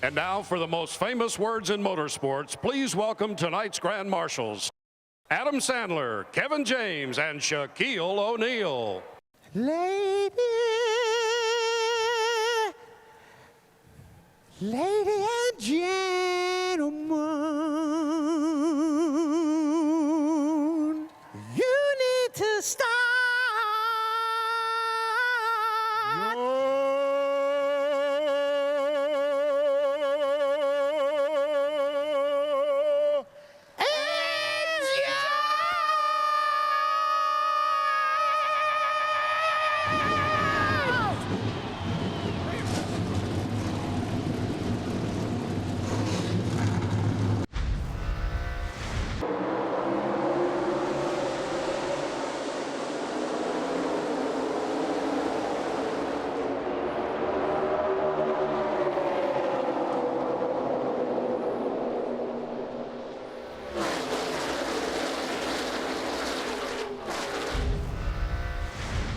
And now for the most famous words in motorsports, please welcome tonight's Grand Marshals, Adam Sandler, Kevin James, and Shaquille O'Neal. Ladies and gentlemen, you need to stop.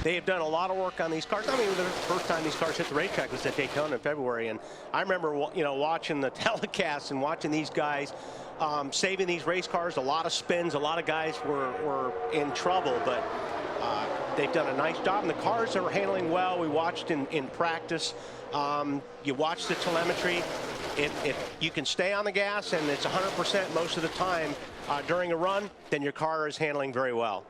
They have done a lot of work on these cars. I mean, the first time these cars hit the racetrack was at Daytona in February, and I remember, watching the telecast and watching these guys saving these race cars. A lot of spins, a lot of guys were in trouble, but they've done a nice job, and the cars are handling well. We watched in practice. You watch the telemetry. If you can stay on the gas and it's 100% most of the time during a run, then your car is handling very well.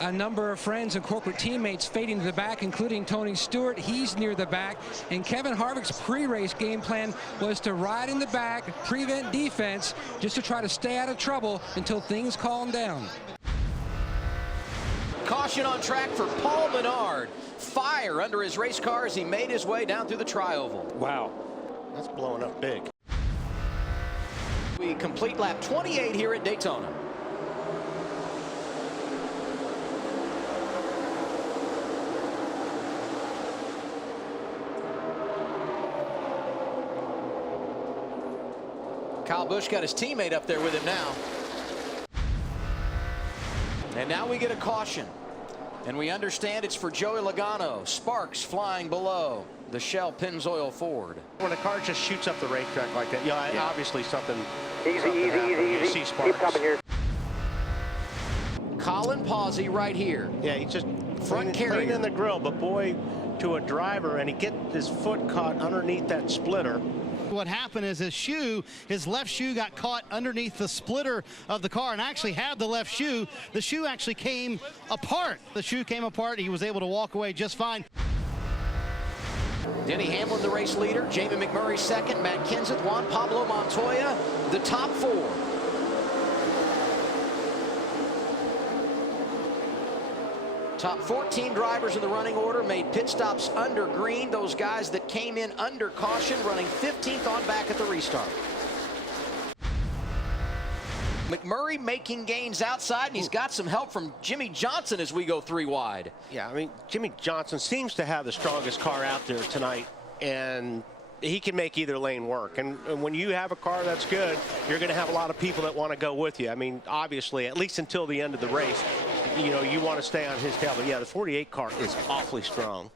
A number of friends and corporate teammates fading to the back, including Tony Stewart. He's near the back. And Kevin Harvick's pre-race game plan was to ride in the back, prevent defense, just to try to stay out of trouble until things calm down. Caution on track for Paul Menard. Fire under his race car as he made his way down through the tri-oval. Wow, that's blowing up big. We complete lap 28 here at Daytona. Kyle Busch got his teammate up there with him now. And now we get a caution. And we understand it's for Joey Logano. Sparks flying below the Shell Pennzoil Ford. When a car just shoots up the racetrack like that, obviously something. Easy. You see sparks. Keep coming here. Colin Pawsey right here. Yeah, he's just front carrier in the grill, but boy, to a driver, and he get his foot caught underneath that splitter. What happened is his left shoe got caught underneath the splitter of the car and actually had the left shoe. The shoe actually came apart. The shoe came apart. He was able to walk away just fine. Denny Hamlin, the race leader. Jamie McMurray second. Matt Kenseth, Juan Pablo Montoya, the top four. Top 14 drivers in the running order made pit stops under green. Those guys that came in under caution running 15th on back at the restart. McMurray making gains outside, and he's got some help from Jimmy Johnson as we go 3 wide. Yeah, I mean, Jimmy Johnson seems to have the strongest car out there tonight, and he can make either lane work. And when you have a car that's good, you're going to have a lot of people that want to go with you. I mean, obviously, at least until the end of the race, you want to stay on his tail. But yeah, the 48 car is awfully strong.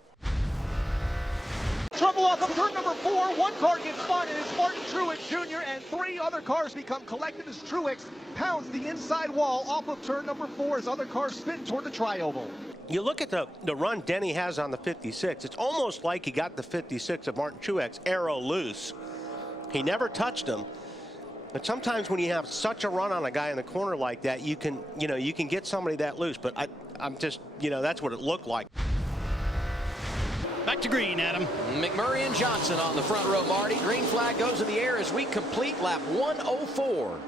Trouble off of turn number 4. One car gets spotted. It's Martin Truex Jr. and 3 other cars become collected as Truex pounds the inside wall off of turn number 4 as other cars spin toward the tri-oval. You look at the run Denny has on the 56. It's almost like he got the 56 of Martin Truex arrow loose. He never touched him. But sometimes when you have such a run on a guy in the corner like that, you can get somebody that loose. But I'm just, that's what it looked like. Back to green, Adam. McMurray and Johnson on the front row, Marty. Green flag goes in the air as we complete lap 104.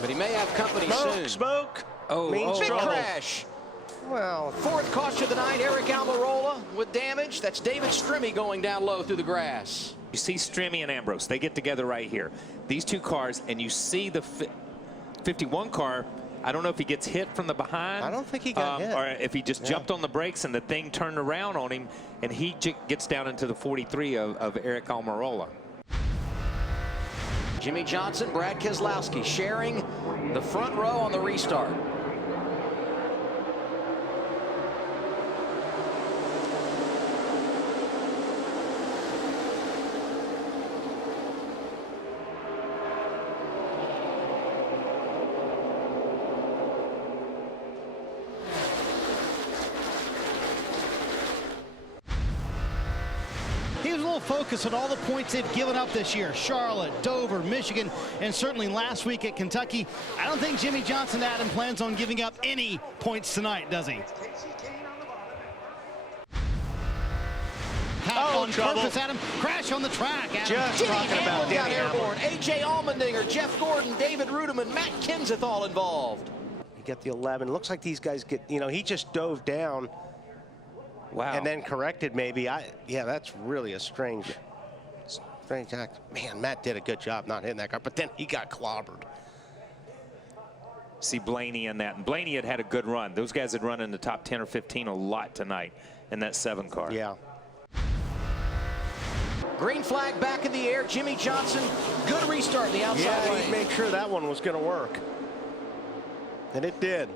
But he may have company soon. Smoke. Big crash. Well, 4th caution of the night, Eric Almirola with damage. That's David Strimmy going down low through the grass. You see Strimmy and Ambrose. They get together right here. These 2 cars, and you see the 51 car. I don't know if he gets hit from the behind. I don't think he got hit. Or if he just jumped on the brakes and the thing turned around on him, and he gets down into the 43 of Eric Almirola. Jimmy Johnson, Brad Keselowski sharing the front row on the restart. full focus on all the points they've given up this year. Charlotte, Dover, Michigan, and certainly last week at Kentucky. I don't think Jimmy Johnson, Adam, plans on giving up any points tonight, does he? On purpose, Adam. Crash on the track, Adam. Just Jimmy talking about Hamlin got Danny airborne. A.J. Allmendinger, Jeff Gordon, David Rudiman, Matt Kenseth all involved. You get the 11. Looks like these guys get, you know, he just dove down. Wow. And then corrected maybe. Yeah, that's really a strange act. Man, Matt did a good job not hitting that car, but then he got clobbered. See Blaney in that. And Blaney had a good run. Those guys had run in the top 10 or 15 a lot tonight in that 7 car. Yeah. Green flag back in the air. Jimmy Johnson, good restart in the outside lane. He made sure that one was going to work. And it did.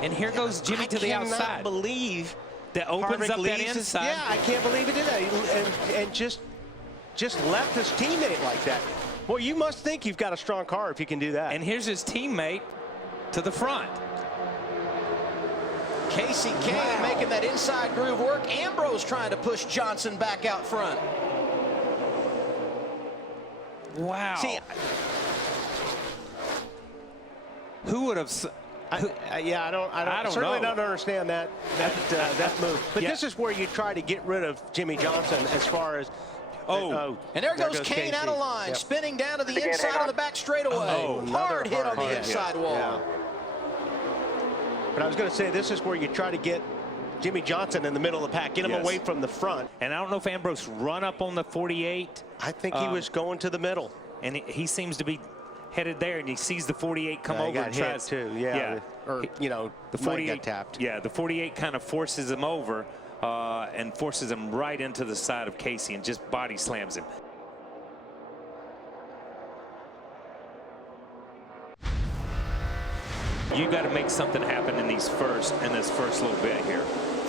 And here goes Jimmy to the outside. I cannot believe that opens up that inside. Yeah, I can't believe he did that. And just left his teammate like that. Well, you must think you've got a strong car if you can do that. And here's his teammate to the front. Casey Kane making that inside groove work. Ambrose trying to push Johnson back out front. Wow. See, who would have? Yeah, I certainly don't understand that move. But yeah. this is where you try to get rid of Jimmy Johnson as far as. And there goes Kane Casey. out of line, Yep. spinning down to the inside on the back straightaway. Hard hit on the inside wall. Yeah. But I was going to say, this is where you try to get Jimmy Johnson in the middle of the pack, get him away from the front. And I don't know if Ambrose run up on the 48. I think he was going to the middle. And he seems to be headed there, and he sees the 48 come over got and hit tries too. Yeah. Or, you know, the 48 got tapped. Yeah, the 48 kind of forces him over and forces him right into the side of Casey and just body slams him. You got to make something happen in this first little bit here.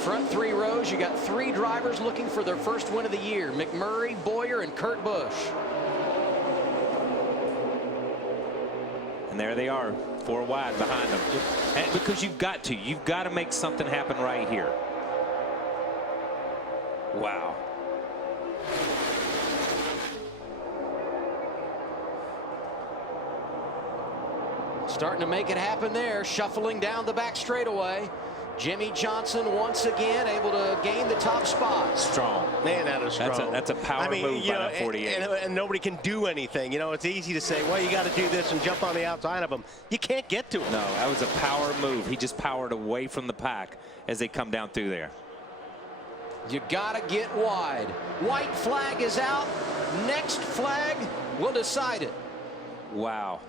Front 3 rows, you got 3 drivers looking for their first win of the year. McMurray, Boyer, and Kurt Busch. And there they are, 4 wide behind them. And because you've got to make something happen right here. Wow. Starting to make it happen there, shuffling down the back straightaway. Jimmy Johnson once again able to gain the top spot. Strong. Man, that is strong. That's a power move by that 48. And nobody can do anything. You know, it's easy to say, well, you got to do this and jump on the outside of them. You can't get to him. No, that was a power move. He just powered away from the pack as they come down through there. You got to get wide. White flag is out. Next flag will decide it. Wow.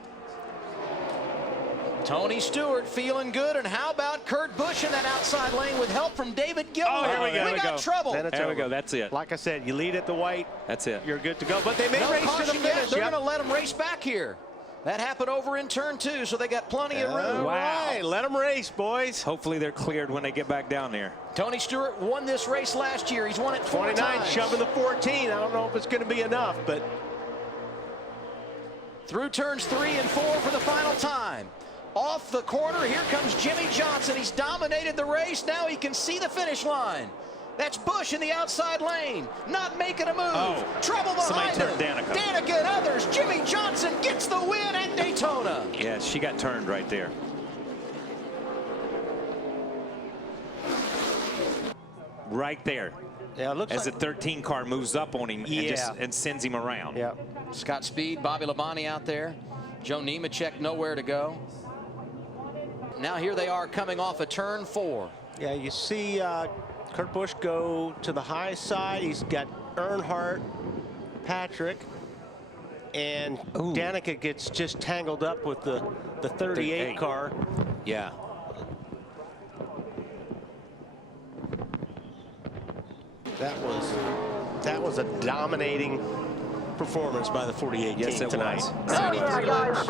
Tony Stewart feeling good, and how about Kurt Busch in that outside lane with help from David Gilmour? Oh, here we go. We got trouble. Then it's There we over. go. That's it. Like I said, you lead at the white. That's it. You're good to go. But they may No race to the caution yet. finish. They're Yep. going to let them race back here. That happened over in turn 2, so they got plenty of room. All right, let them race, boys. Hopefully they're cleared when they get back down there. Tony Stewart won this race last year. He's won it 4 29 times. shoving the 14. I don't know if it's going to be enough, but Through turns 3 and 4 for the final time. Off the corner, here comes Jimmy Johnson. He's dominated the race. Now he can see the finish line. That's Busch in the outside lane, not making a move. Oh, trouble behind him. Danica. Danica and others. Jimmy Johnson gets the win at Daytona. Yeah, she got turned right there. Right there. yeah, it looks As like the 13 car moves up on him and sends him around. yeah. Scott Speed, Bobby Labonte out there. Joe Nemechek nowhere to go. Now here they are coming off of turn 4. Yeah, you see Kurt Busch go to the high side. He's got Earnhardt, Patrick, and Danica gets just tangled up with the 38 car. Yeah. That was a dominating performance by the 48 Yes, team it tonight. was. Underneath the gloves.